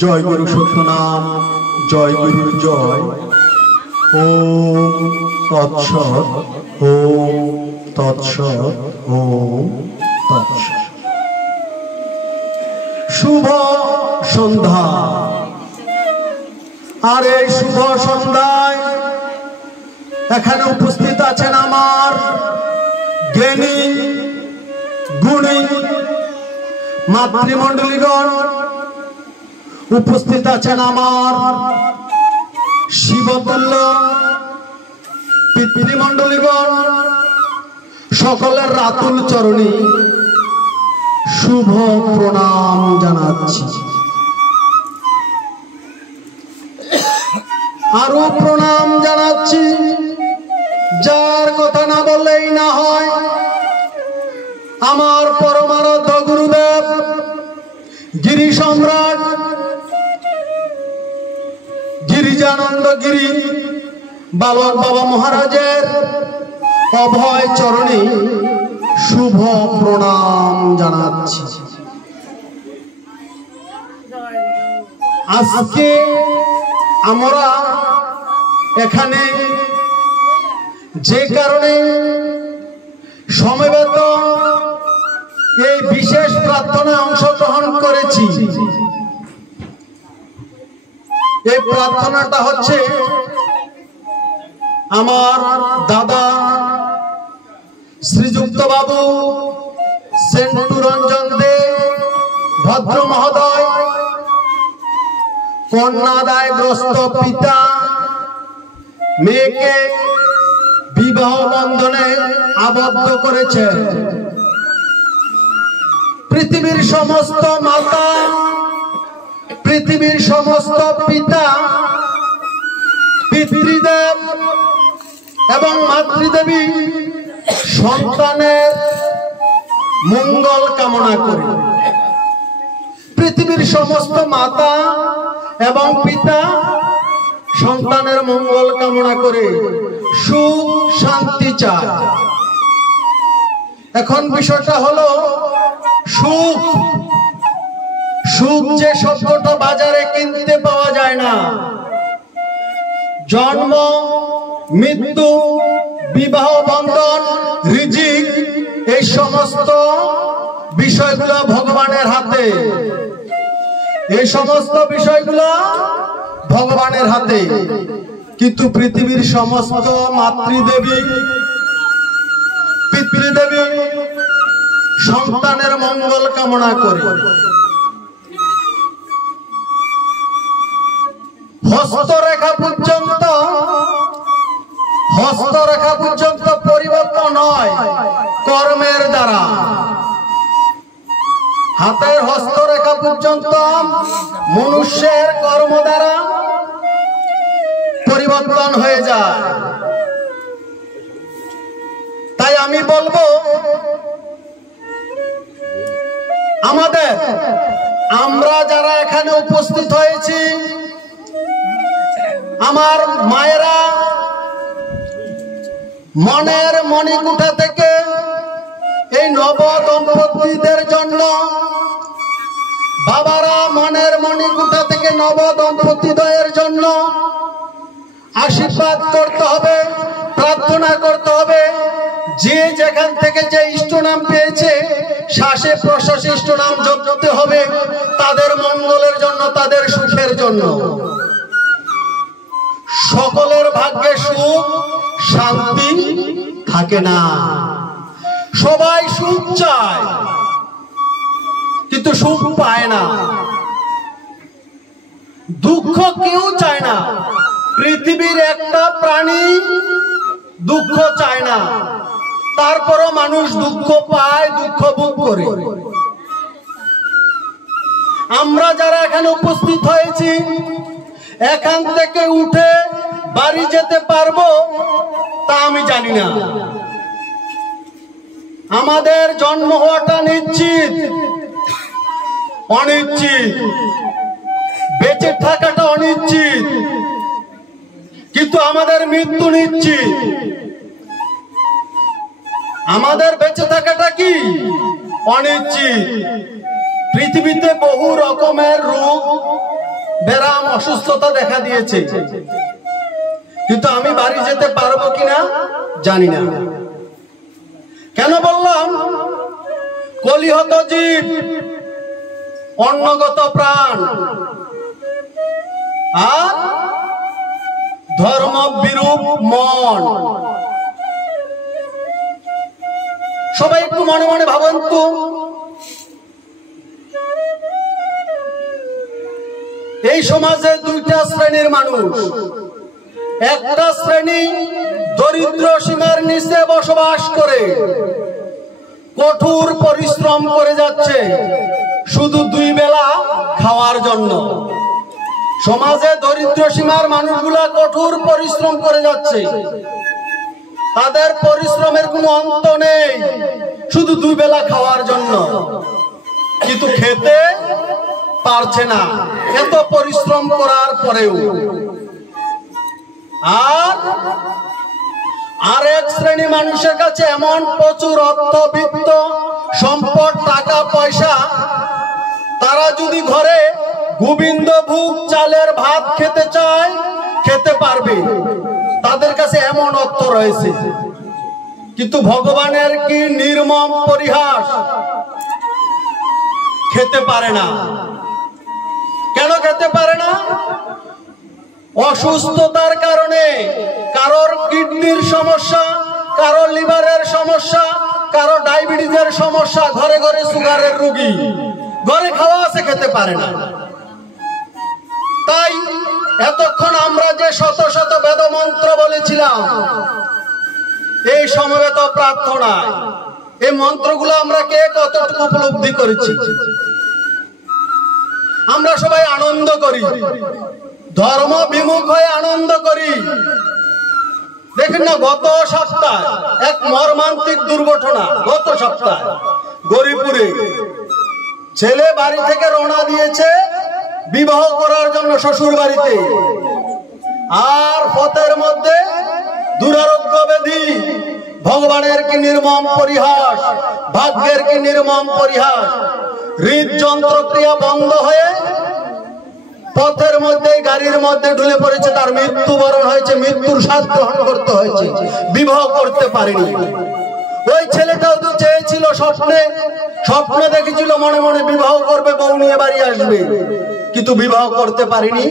জয় গুরু সত্যনাম, জয় গুরুর জয়। ওম তৎসৎ, ওম তৎসৎ, ওম তৎসৎ। শুভ সন্ধ্যা। আর এই শুভ সন্ধ্যায় এখানে উপস্থিত আছেন আমার জ্ঞানী গুণী মাতৃমণ্ডলীগণ, উপস্থিত আছেন আমার শিবতুল্য পিতৃমণ্ডলীগণ, সকলের রাতুল চরণী শুভ প্রণাম জানাচ্ছি। আরো প্রণাম জানাচ্ছি যার কথা না বললেই না হয়, আমার পরমারাধ্য গুরুদেব গিরি সম্রাট গিরিজানন্দ গিরি বালক বাবা মহারাজের অভয় চরণে শুভ প্রণাম জানাচ্ছি। আজকে আমরা এখানে যে কারণে সমবেত এই বিশেষ প্রার্থনায় অংশগ্রহণ করেছি, এই প্রার্থনাটা হচ্ছে আমার দাদা শ্রীযুক্ত বাবু সেন্টু রঞ্জন দে ভদ্র মহোদয় কন্যাদায়গ্রস্ত পিতা মেয়েকে বিবাহ বন্ধনে আবদ্ধ করেছেন। পৃথিবীর সমস্ত মাতা, পৃথিবীর সমস্ত পিতা, পিতৃদেব এবং মাতৃদেবী সন্তানের মঙ্গল কামনা করে। পৃথিবীর সমস্ত মাতা এবং পিতা সন্তানের মঙ্গল কামনা করে সুখ শান্তি চায়। এখন বিষয়টা হলো সুখ। সুখ যে শব্দটা বাজারে কিনতে পাওয়া যায় না। জন্ম, মৃত্যু, বিবাহ বন্ধন, রিজিক, এই সমস্ত বিষয়গুলো ভগবানের হাতে। এই সমস্ত বিষয়গুলো ভগবানের হাতে। কিন্তু পৃথিবীর সমস্ত মাতৃদেবী, পিতৃদেবী সন্তানের মঙ্গল কামনা করে। হস্তরেখা পর্যন্ত পরিবর্তন হয় কর্মের দ্বারা। হাতের হস্তরেখা পর্যন্ত মনুষ্যের কর্ম দ্বারা পরিবর্তন হয়ে যায়। তাই আমি বলবো আমরা যারা এখানে উপস্থিত হয়েছি, আমার মায়েরা মনের মণিকুঠা থেকে এই নব দম্পতিদের জন্য, বাবারা মনের মণিকুঠা থেকে নব দম্পতিদ্বয়ের জন্য আশীর্বাদ করতে হবে, প্রার্থনা করতে হবে। যে যেখান থেকে যে ইষ্টনাম পেয়েছে শ্বাসে প্রশ্বাসে ইষ্টনাম জপতে হবে, তাদের মঙ্গলের জন্য, তাদের সুখের জন্য। সকলের ভাগ্যে সুখ শান্তি থাকে না। সবাই সুখ চায় কিন্তু সুখ পায় না। দুঃখ কেউ চায় না। পৃথিবীর একটা প্রাণী দুঃখ চায় না, তারপরও মানুষ দুঃখ পায়, দুঃখ ভোগ করে। আমরা যারা এখানে উপস্থিত হয়েছি, এখান থেকে উঠে বাড়ি যেতে পারবো তা আমি জানি না। আমাদের জন্ম হওয়াটা নিশ্চিত, অনিশ্চিত। বেঁচে থাকাটা অনিশ্চিত, কিন্তু আমাদের মৃত্যু নিশ্চিত। আমাদের বেঁচে থাকাটা কি অনিশ্চিত। পৃথিবীতে বহু রকমের রোগ অসুস্থতা দেখা দিয়েছে, কিন্তু আমি বাড়ি যেতে পারবো কিনা জানি না। কেন বললাম? কলিহত জীব, অন্নগত প্রাণ আর ধর্ম বিরূপ মন। সবাই একটু মনে মনে ভাবেন তো, এই সমাজে দুইটা শ্রেণীর মানুষ। একটা শ্রেণী দরিদ্র সীমার নিচে বসবাস করে কঠোর পরিশ্রম করে যাচ্ছে শুধু দুই বেলা খাওয়ার জন্য। সমাজে দরিদ্র সীমার মানুষগুলা কঠোর পরিশ্রম করে যাচ্ছে, তাদের পরিশ্রমের কোনো অন্ত নেই, শুধু দুই বেলা খাওয়ার জন্য, কিন্তু খেতে পারছে না এত পরিশ্রম করার পরেও। আর এক শ্রেণী মানুষের কাছে এমন প্রচুর অর্থবিত্ত সম্পদ, টাকা পয়সা, তারা যদি ঘরে গোবিন্দভোগ চালের ভাত খেতে চায় খেতে পারবে, তাদের কাছে এমন অর্থ রয়েছে। কিন্তু ভগবানের কি নির্মম পরিহাস, খেতে পারে না। কেন খেতে পারে না? অসুস্থতার কারণে। কারোর কিডনির সমস্যা, কারোর লিভারের সমস্যা, কারো ডায়াবেটিসের সমস্যা, ঘরে ঘরে সুগারের রোগী, ঘরে খাওয়া আছে খেতে পারে না। তাই এতক্ষণ আমরা যে শত শত বেদ মন্ত্র বলেছিলাম এই সমবেত প্রার্থনায়, এই মন্ত্রগুলো আমরা কে কতটুকু উপলব্ধি করেছি? আমরা সবাই আনন্দ করি, ধর্ম বিমুখ হয়ে আনন্দ করি। দেখেন না, গত সপ্তাহে এক মর্মান্তিক দুর্ঘটনা। গত সপ্তাহে গরিপুরে ছেলে বাড়ি থেকে রওনা দিয়েছে বিবাহ করার জন্য শ্বশুর বাড়িতে, আর পথের মধ্যে দুরারোগ্য ব্যাধি। ভগবানের কি নির্মম পরিহাস, ভাগ্যের কি নির্মম পরিহাস। হৃদযন্ত্রক্রিয়া বন্ধ হয়ে পথের মধ্যে গাড়ির মধ্যে ঢুলে পড়েছে, তার মৃত্যুবরণ হয়েছে, মৃত্যুর স্বাদ গ্রহণ করতে হয়েছে, বিবাহ করতে পারেনি। ওই ছেলেটাও তো চেয়েছিল, স্বপ্ন দেখেছিল, মনে মনে বিবাহ করবে, বউ নিয়ে বাড়ি আসবে, কিন্তু বিবাহ করতে পারেনি,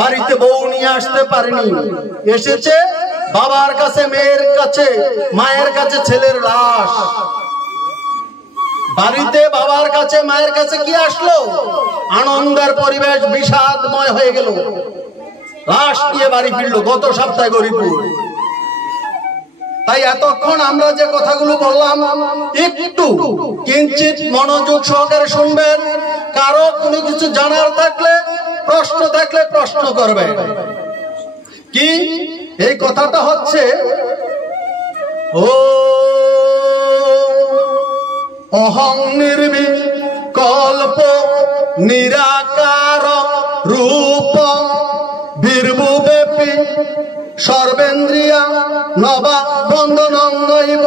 বাড়িতে বউ নিয়ে আসতে পারেনি। এসেছে বাবার কাছে, মেয়ের কাছে, মায়ের কাছে ছেলের লাশ। বাড়িতে বাবার কাছে মায়ের কাছে কি আসলো? আনন্দের পরিবেশ বিষাদময় হয়ে গেল, লাশ নিয়ে বাড়ি ফিরলো। গত সপ্তাহে গরিপুর। তাই এতক্ষণ আমরা যে কথাগুলো বললাম একটু কিঞ্চিত মনোযোগ সহকারে শুনবেন। কারো কোনো কিছু জানার থাকলে, প্রশ্ন থাকলে প্রশ্ন করবেন। কি এই কথাটা হচ্ছে, ও অহং নির্বিকল্প নিরাকার রূপ বীরভূপি সর্বেন্দ্রিয়া নবা বন্দনঙ্গৈব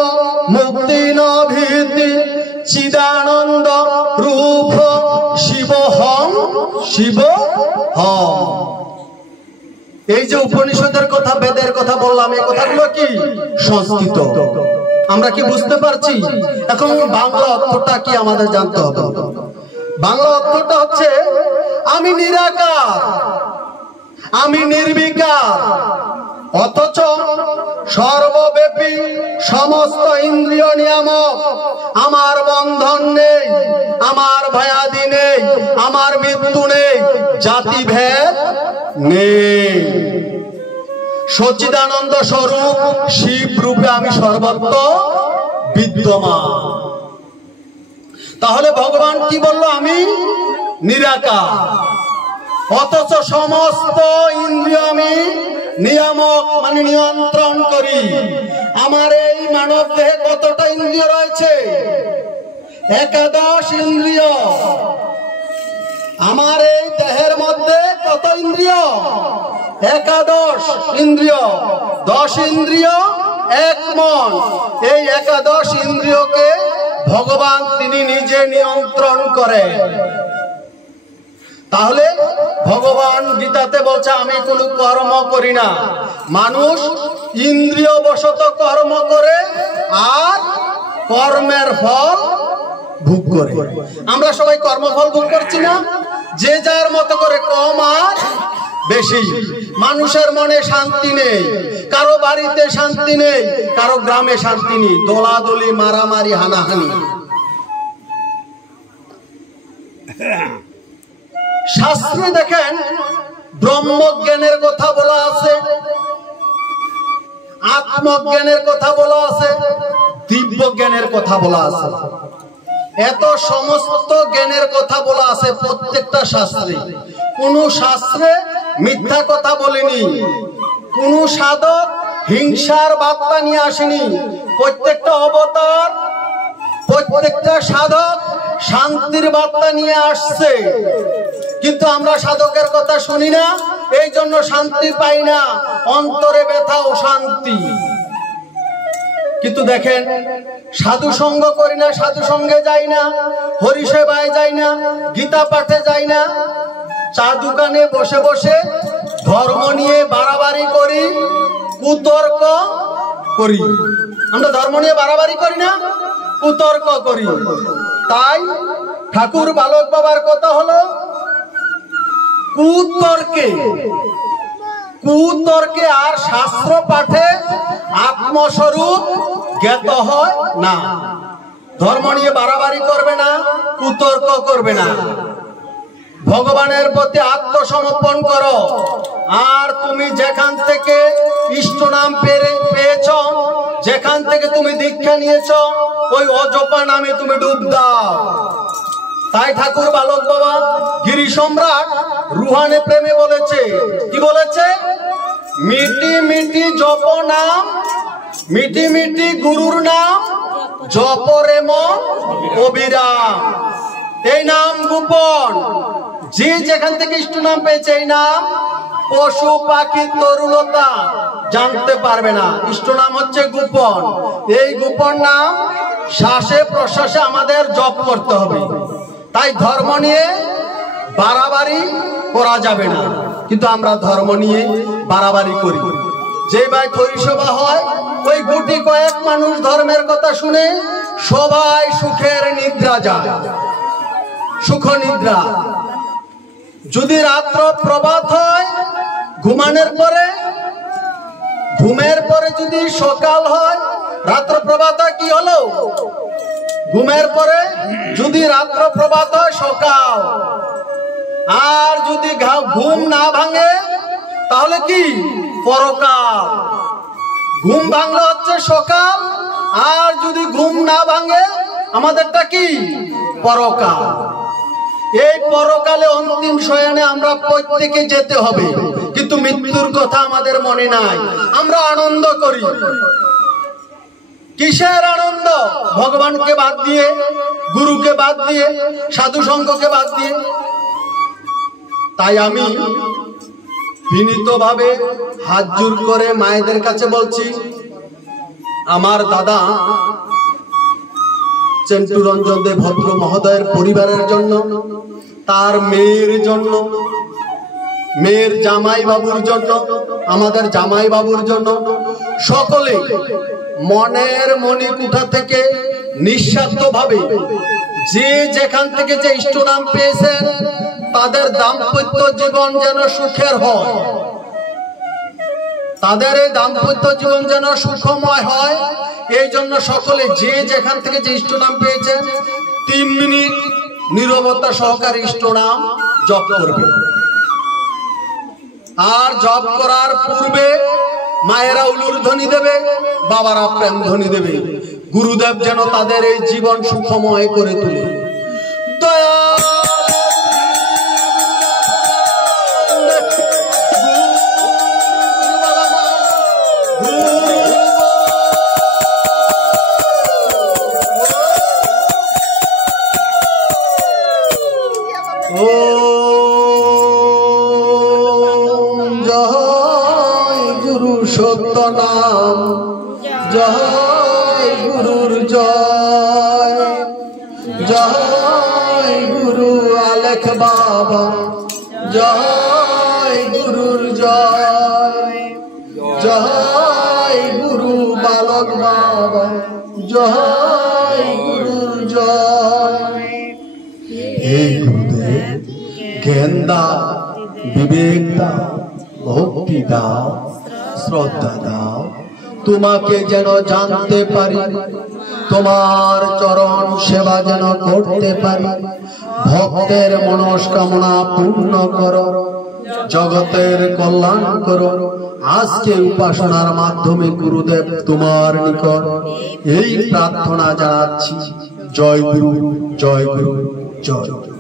মুক্তি নভীতি চিদানন্দ রূপ শিবহং শিবহং। এই যে উপনিষদের কথা, বেদের কথা বললাম, এই কথাগুলো কি সংস্কৃত, আমরা কি বুঝতে পারছি? এখন বাংলা অর্থটা কি আমাদের জানতে হবে। বাংলা অর্থটা হচ্ছে আমি নিরাকার, আমি নির্বিকার, অথচ সর্বব্যাপী, সমস্ত ইন্দ্রিয় নিয়ামক। আমার বন্ধন নেই, আমার ভয়াদি নেই, আমার মৃত্যু নেই, জাতিভেদ নেই। সচ্চিদানন্দ স্বরূপ শিব রূপে আমি সর্বত্র বিদ্যমান। তাহলে ভগবান কি বলল? আমি নিরাকার, অথচ সমস্ত ইন্দ্রিয় আমি নিয়ামক, মানে নিয়ন্ত্রণ করি। আমার এই মানব দেহে কতটা ইন্দ্রিয় রয়েছে? 11 ইন্দ্রিয়। আমার এই দেহের মধ্যে কত ইন্দ্রিয়? 11 ইন্দ্রিয়। 10 ইন্দ্রিয়, 1 মন। এই 11 ইন্দ্রিয়কে ভগবান তিনি নিজে নিয়ন্ত্রণ করেন। তাহলে ভগবান গীতাতে বলছে আমি কোনো কর্ম করি না। মানুষ ইন্দ্রিয় বশত কর্ম করে আর কর্মের ফল ভোগ করে। আমরা সবাই কর্মফল ভোগ করছি না, যে যার মতো করে, কম আর বেশি। মানুষের মনে শান্তি নেই, কারো বাড়িতে শান্তি নেই, কারো গ্রামে শান্তি নেই, দোলাদলি, মারামারি, হানাহানি। শাস্ত্রে দেখেন ব্রহ্মজ্ঞানের কথা বলা আছে, আত্মজ্ঞানের কথা বলা আছে, দিব্য জ্ঞানের কথা বলা আছে। এত সমস্ত জ্ঞানের কথা বলা আছে প্রত্যেকটা শাস্ত্রে। কোন শাস্ত্রে মিথ্যা কথা বলেনি, কোন সাধক হিংসার বার্তা নিয়ে আসেনি। প্রত্যেকটা অবতার, প্রত্যেকটা সাধক শান্তির বার্তা নিয়ে আসছে। কিন্তু আমরা সাধকের কথা শুনি না, এই জন্য শান্তি পাই না, অন্তরে ব্যথা ও শান্তি। কিন্তু দেখেন, সাধু সঙ্গ করি না, সাধু সঙ্গে যাই না, হরিসেবায় যাই না, গীতা পাঠে যাই না, চা দোকানে বসে বসে ধর্ম নিয়ে বাড়াবাড়ি করি, কুতর্ক করি। আমরা ধর্ম নিয়ে বাড়াবাড়ি করি না, কুতর্ক করি। তাই ঠাকুর বালক বাবার কথা হলো, কুতর্কে আর শাস্ত্র পাঠে আত্মস্বরূপ জ্ঞাত হয় না। ধর্ম নিয়ে বাড়াবাড়ি করবে না, কুতর্ক করবে না, ভগবানের প্রতি আত্মসমর্পণ করো। আর তুমি যেখান থেকে ইষ্ট নাম পেয়েছ, যেখান থেকে তুমি দীক্ষা নিয়েছ, ওই অজপা নামে তুমি ডুব দাও। তাই ঠাকুর বালক বাবা গিরি সম্রাট রুহানে প্রেমে বলেছে, কি বলেছে? মিটি মিটি জপ নাম, মিটি মিটি গুরুর নাম, জপ রে মন অবিরাম। এই নাম গোপন, যে যেখান থেকে ইষ্ট নাম পেয়েছে এই নাম পশু পাখি তরুলতা জানতে পারবে না। ইষ্ট নাম হচ্ছে গোপন। এই গোপন নাম শ্বাসে প্রশ্বাসে আমাদের জপ করতে হবে। তাই ধর্ম নিয়ে বাড়াবাড়ি করা যাবে না, কিন্তু আমরা ধর্ম নিয়ে বাড়াবাড়ি করি। যে ভাই হরিসভা হয়, ওই গুটি কয়েক মানুষ ধর্মের কথা শুনে সবাই সুখের নিদ্রা যায়, সুখ নিদ্রা। যদি রাত্র প্রভাত হয়, ঘুমানোর পরে, ঘুমের পরে যদি সকাল হয়, রাত্র প্রভাত হয়, কি হলো? ঘুমের পরে যদি রাত্র প্রভাত হয়, সকাল। আর যদি ঘুম না ভাঙে তাহলে কি? পরকাল। ঘুম ভাঙলে হচ্ছে সকাল, আর যদি ঘুম না ভাঙে আমাদেরটা কি? পরকাল। এই পরকালে অন্তিম শয়নে আমরা প্রত্যেকে যেতে হবে, কিন্তু মৃত্যুর কথা আমাদের মনে নাই। আমরা আনন্দ করি। কিসের আনন্দ? ভগবানকে বাদ দিয়ে, গুরুকে বাদ দিয়ে, সাধু সঙ্গকে বাদ দিয়ে। তাই আমি বিনীতভাবে হাত জোর করে মায়েদের কাছে বলছি, আমার দাদা চেন্টু রঞ্জন দে ভদ্র মহোদয়ের পরিবারের জন্য, তার মেয়ের জন্য, মেয়ের জামাই বাবুর জন্য, আমাদের জামাই বাবুর জন্য, সকলে মনের মণিকুঠা থেকে নিঃস্বার্থভাবে যে যেখান থেকে যে ইষ্ট নাম পেয়েছেন, তাদের দাম্পত্য জীবন যেন সুখের হয়, তাদের এই দাম্পত্য জীবন যেন সুখময় হয়। এই জন্য সকলে যে যেখান থেকে যে ইষ্ট নাম পেয়েছেন 3 মিনিট নীরবতা সহকারে ইষ্ট নাম জপ করবে। আর জপ করার পূর্বে মায়েরা উলুর ধ্বনি দেবে, বাবারা প্রেম ধ্বনি দেবে। গুরুদেব যেন তাদের এই জীবন সুখময় করে তোলে। দয়া সত্য নাম, জয় গুরুর জয়, জয় গুরু আলেখ বাবা। জয় গুরুর জয়, জয় গুরু বালক বাবা, জয় গুরুর জয়। হে গুরুদেব, জ্ঞান দাও, বিবেক দাও, ভক্তি দাও, শ্রদ্ধা দাও, তোমাকে যেন জানতে পারি, তোমার চরণ সেবা যেন করতে পারি। ভক্তের মনস্কামনা পূর্ণ করো, জগতের কল্যাণ করো। আজকে উপাসনার মাধ্যমে গুরুদেব তোমার নিকট এই প্রার্থনা জানাচ্ছি। জয় গুরু, জয় গুরু, জয়।